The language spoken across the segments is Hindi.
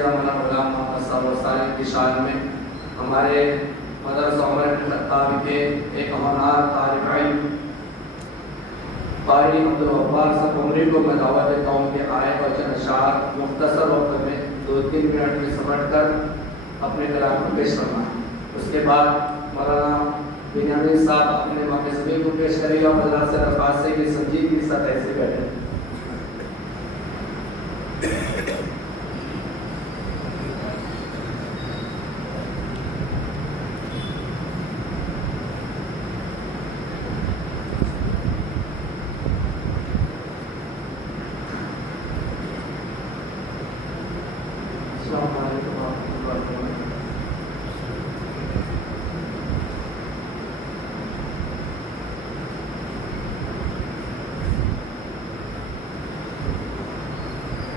गाजिया मौलाना गुलाम मोहम्मद साहब वसारी की शान में हमारे मदरसा उमर इब्न खत्ताब के एक होनहार तालिब इल्म कारी अब्दुल वहाब साहब उमरी को मैं दावत देता हूँ कि आए और चंद अशआर मुख्तसर वक्त में 2-3 मिनट में समझ कर अपने कलाम को पेश करना है। उसके बाद मौलाना बिन्यामीन साहब अपने मौक़िफ़ को पेश करेंगे और मदरसा रफ़ात से की संजीदगी के साथ ऐसे बैठे।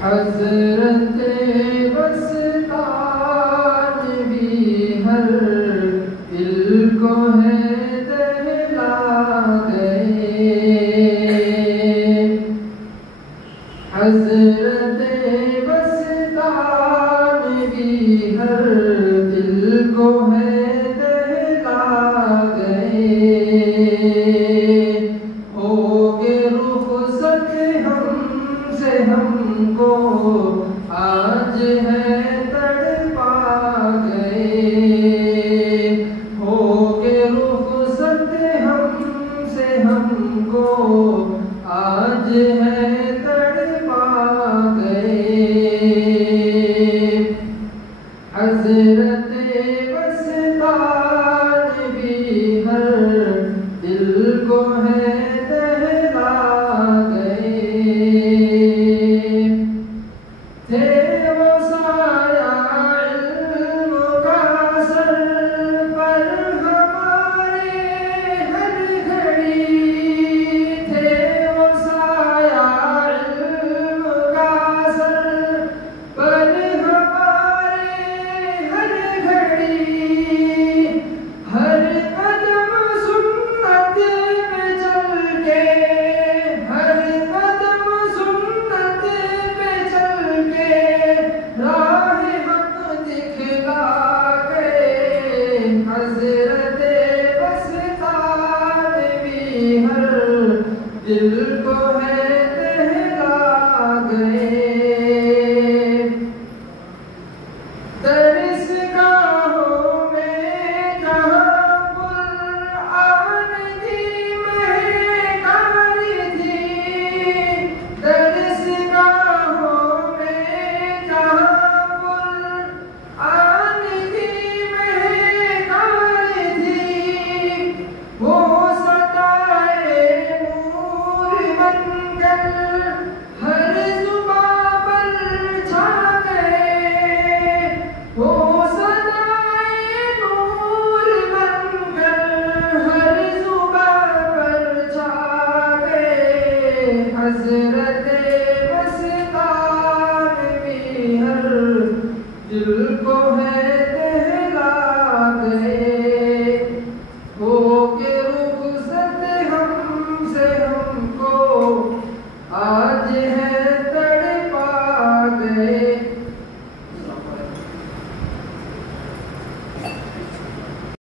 हज़रते वस्ताद भी हर दिल को है दहला गए। हज़रते वस्ताद भी हर दिल को है